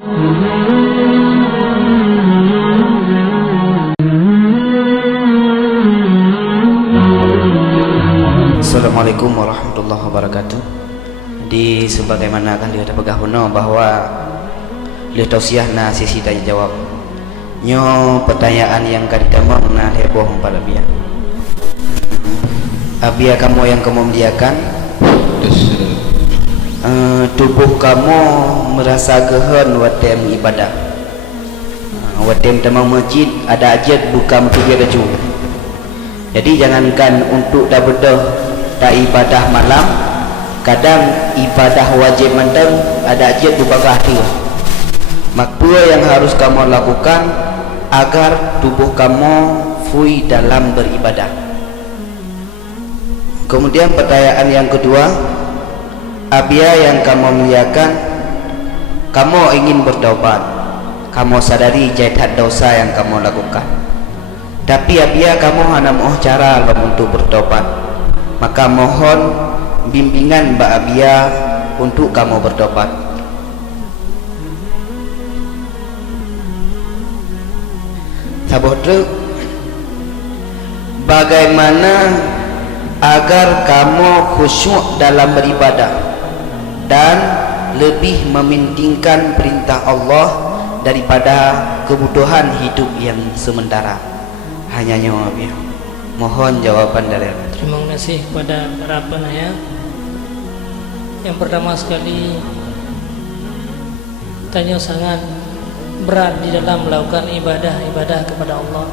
Assalamualaikum warahmatullahi wabarakatuh. Di sebagaimana akan kita pegah benar bahawa le tausiah na sesi tanya jawab. Nyo pertanyaan yang kali tamang na heboh pada biar. Abia kamu yang kamu mendiakan tubuh kamu merasa gehen watem ibadah. Watem tamang masjid ada ajat buka mutubia keju. Jadi jangankan untuk dah bedah dah ibadah malam, kadang ibadah wajib menteng ada ajat buka hati. Maka yang harus kamu lakukan agar tubuh kamu fui dalam beribadah. Kemudian pertanyaan yang kedua, abia yang kamu muliakan, kamu ingin bertaubat, kamu sadari jahat dosa yang kamu lakukan, tapi abia kamu hanya mau cara untuk bertaubat, maka mohon bimbingan mbak abia untuk kamu bertaubat. Sabotre, bagaimana agar kamu khusyuk dalam beribadah dan lebih mementingkan perintah Allah daripada kebutuhan hidup yang sementara? Hanya nyawa biar. Mohon jawaban dari Anda. Terima kasih kepada para penanya. Yang pertama sekali, tanya sangat berat di dalam melakukan ibadah kepada Allah.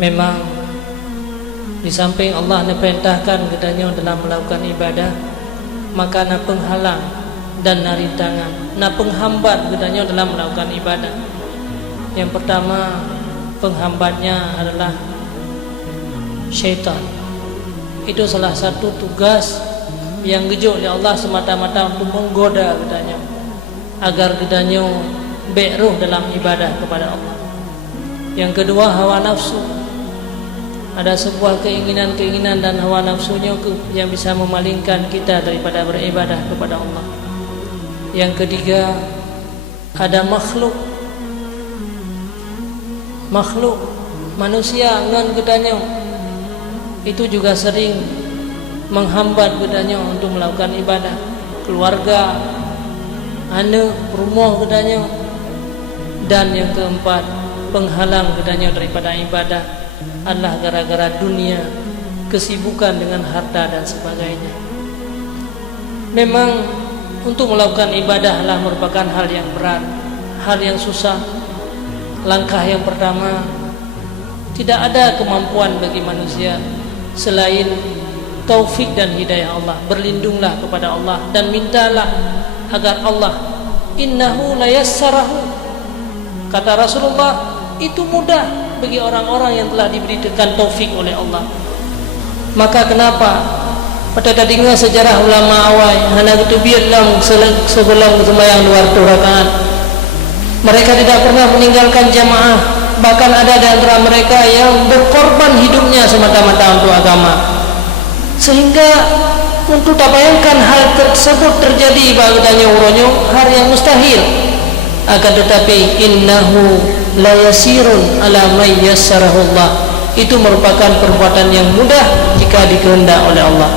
Memang di samping Allah perintahkan katanya dalam melakukan ibadah, maka na penghalang dan na rintangan, na penghambat katanya dalam melakukan ibadah. Yang pertama, penghambatnya adalah syaitan. Itu salah satu tugas yang gejuk oleh Allah semata-mata untuk menggoda katanya agar katanya beruh dalam ibadah kepada Allah. Yang kedua, hawa nafsu. Ada sebuah keinginan dan hawa nafsunya yang bisa memalingkan kita daripada beribadah kepada Allah. Yang ketiga, ada makhluk manusia ngan katanya itu juga sering menghambat katanya untuk melakukan ibadah. Keluarga, anak, rumah katanya. Dan yang keempat, penghalang katanya daripada ibadah adalah gara-gara dunia, kesibukan dengan harta dan sebagainya. Memang untuk melakukan ibadah adalah merupakan hal yang berat, hal yang susah. Langkah yang pertama, tidak ada kemampuan bagi manusia selain taufik dan hidayah Allah. Berlindunglah kepada Allah dan mintalah agar Allah, innahu layassarahu, kata Rasulullah, itu mudah bagi orang-orang yang telah diberikan taufik oleh Allah. Maka kenapa pada tadinya sejarah ulama awal hanya itu biarlah sebelum sembahyang 2 rakaat mereka tidak pernah meninggalkan jamaah, bahkan ada di antara mereka yang berkorban hidupnya semata-mata untuk agama, sehingga untuk tak bayangkan hal tersebut terjadi baginya uronyo hal yang mustahil. Akan tetapi innahu la yasirun ala may yassarahullah, itu merupakan perbuatan yang mudah jika dikehendak oleh Allah.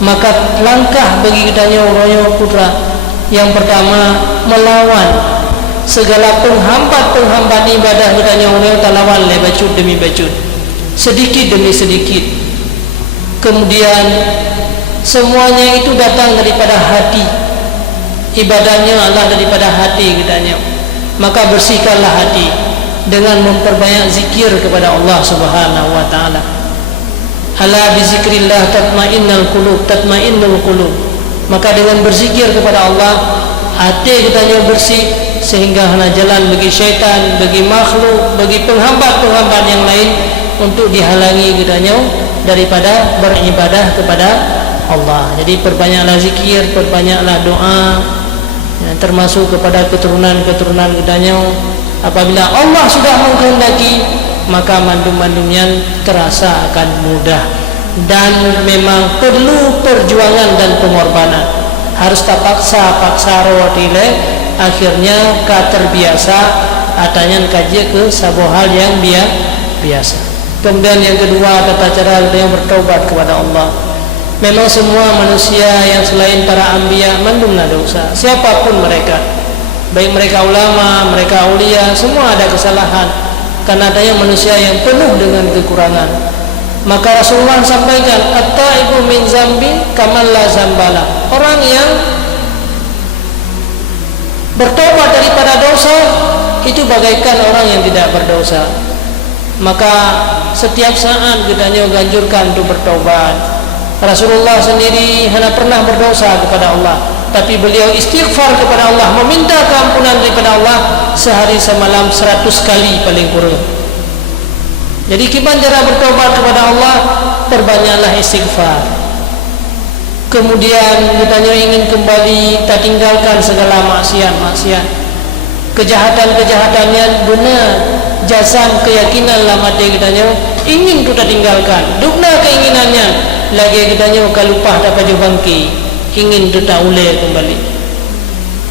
Maka langkah bagi kitanya uronyo putra yang pertama, melawan segala penghambat ibadah kitanya uronyo, lawan le bacut demi bacut, sedikit demi sedikit. Kemudian semuanya itu datang daripada hati, ibadahnya adalah daripada hati katanya. Maka bersihkanlah hati dengan memperbanyak zikir kepada Allah Subhanahu wa taala. Ala bi zikrillah tatmainnul qulub. Maka dengan berzikir kepada Allah, hati kitanya bersih, sehingga hana jalan bagi syaitan, bagi makhluk, bagi penghambat yang lain untuk dihalangi kitanya daripada beribadah kepada Allah. Jadi perbanyaklah zikir, perbanyaklah doa, ya, termasuk kepada keturunan kitanya. Apabila Allah sudah menghendaki, maka mandum-mandumnya terasa akan mudah, dan memang perlu perjuangan dan pengorbanan. harus paksa rawatile akhirnya ka terbiasa atanya kaji ke satu hal yang biasa. Kemudian yang kedua tata cara yang bertaubat kepada Allah. Memang semua manusia yang selain para anbiya mandumna dosa, siapapun mereka, baik mereka ulama, mereka aulia, semua ada kesalahan karena adanya manusia yang penuh dengan kekurangan. Maka Rasulullah sampaikan, at-taibu min zambi kaman la zambala. Orang yang bertobat daripada dosa itu bagaikan orang yang tidak berdosa. Maka setiap saat kita ganjurkan untuk bertobat. Rasulullah sendiri hanya pernah berdosa kepada Allah, tapi beliau istighfar kepada Allah, meminta keampunan daripada Allah sehari semalam 100 kali paling kurang. Jadi gimana cara bertobat kepada Allah? Perbanyaklah istighfar. Kemudian kita ingin kembali, tak tinggalkan segala maksiat. Kejahatan-kejahatannya benar, jazam keyakinan lama kita ingin kita tinggalkan. Dukna keinginannya, lagi kita kalau lupa dapat bangki, ingin kita ulai kembali.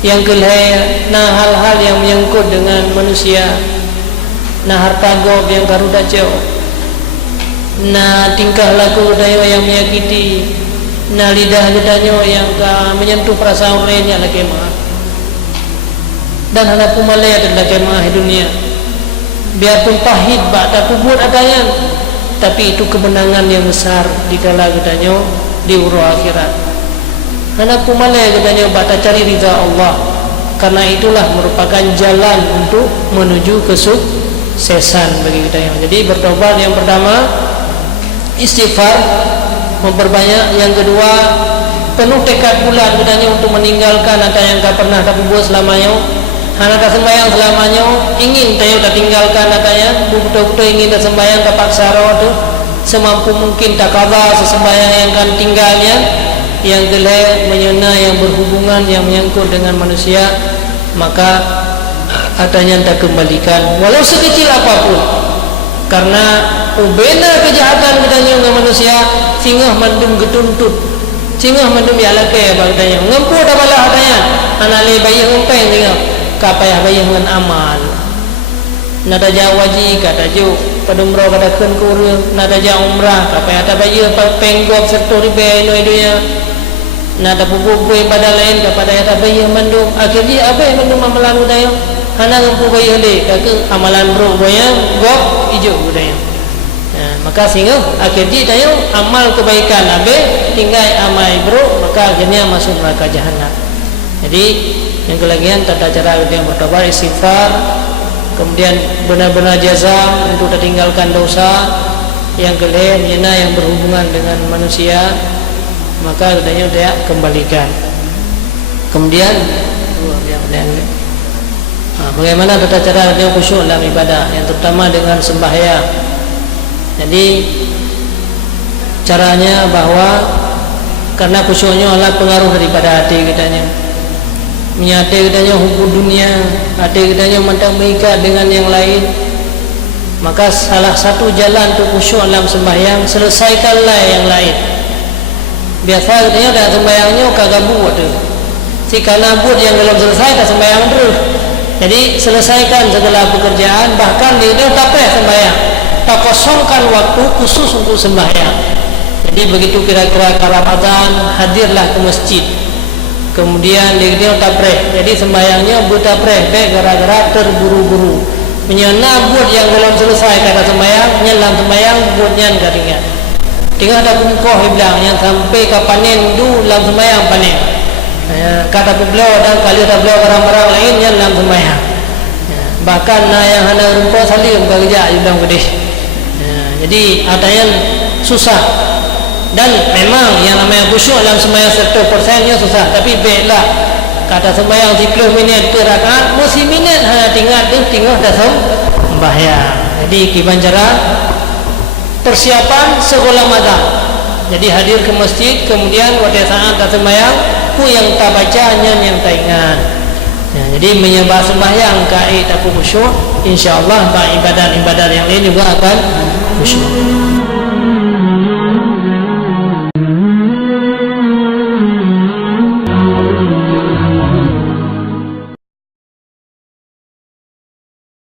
Yang kelima, hal-hal yang menyangkut dengan manusia, harta gob yang karuda jauh, tingkah laku kita yang menyakiti, lidah kita yang menyentuh perasaan lainnya lagi mah. Dan hana pumalaya adalah kemah dunia. Biarpun pahit tak kubur adanya, tapi itu kemenangan yang besar dikala kita di urut akhirat. Hana pumalaya kita tak cari ridha Allah, karena itulah merupakan jalan untuk menuju kesuksesan bagi kita. Jadi bertobat yang pertama istighfar, memperbanyak. Yang kedua penuh tekad bulat kita untuk meninggalkan apa yang tak pernah tak buat selamanya. Hana tak sembahyang selamanya, ingin tayo tak tinggalkan katanya, betul-betul ingin tak sembahyang, tak paksa rawat tu, semampu mungkin tak kabar sesembahyang yang akan tinggalnya. Yang kelima menyena yang berhubungan yang menyangkut dengan manusia, maka katanya tak kembalikan walau sekecil apapun, karena ubena kejahatan katanya dengan manusia singgah mandum getuntut, singgah mandum yalake bagdanya ngempu dabalah katanya anale bayi ngempeng tengok kapayah bayang dengan amal. Nada jauh wajib kata jauh padumrah kata kun kurang, nada jauh umrah kapayah ada bayar penggop serta ribe noidunya, nada bubu pada lain kepada ada bayar mandum. Akhirnya apa yang mandum amalan budaya hana ngampu bayar le kata amalan bro bayar gop hijau budaya. Maka sehingga akhirnya tayo amal kebaikan abe tinggal amal bro, maka akhirnya masuk neraka jahanam. Jadi yang kelagian tata cara yang bertobat istighfar, kemudian benar-benar jaza untuk tinggalkan dosa. Yang kelima yang berhubungan dengan manusia, maka katanya dia kembalikan. Kemudian bagaimana tata cara dia khusyuk dalam ibadah, yang terutama dengan sembahyang. Jadi caranya bahwa karena khusyuknya adalah pengaruh daripada hati kitanya. Menyadari katanya hukum dunia, hati katanya mentang mengikat dengan yang lain, maka salah satu jalan untuk khusyuk dalam sembahyang, selesaikanlah yang lain. Biasa katanya dah sembahyangnya kagak buat tu, si karena buat yang belum selesai tak sembahyang terus. Jadi selesaikan segala pekerjaan, bahkan dia tak payah sembahyang, tak kosongkan waktu khusus untuk sembahyang. Jadi begitu kira-kira Ramadan, hadirlah ke masjid. Kemudian dia tak preh, jadi sembahyangnya buta preh, gara-gara terburu-buru. Menyena buat yang belum selesai kata sembahyang, nyelam sembahyang buatnya enggak tinggal. Tinggal ada bungkoh bilang yang sampai ke panen du dalam sembahyang panen. Kata beliau dan kali ada beliau barang-barang lain nyelam sembahyang. Bahkan yang hana rumput salim kerja bilang gede. Jadi adanya susah. Dan memang yang namanya khusyuk dalam sembahyang 100%nya susah, tapi baiklah kata sembahyang 10 minit per rakaat, mesti minit hanya tinggal dah sembahyang. Jadi gimana cara persiapan sekolah magang. Jadi hadir ke masjid, kemudian pada saat dah sembahyang, ku yang tak baca yang tak ingat. Jadi menyembah sembahyang kai tak khusyuk, insya-Allah ibadat-ibadat yang lain juga akan khusyuk.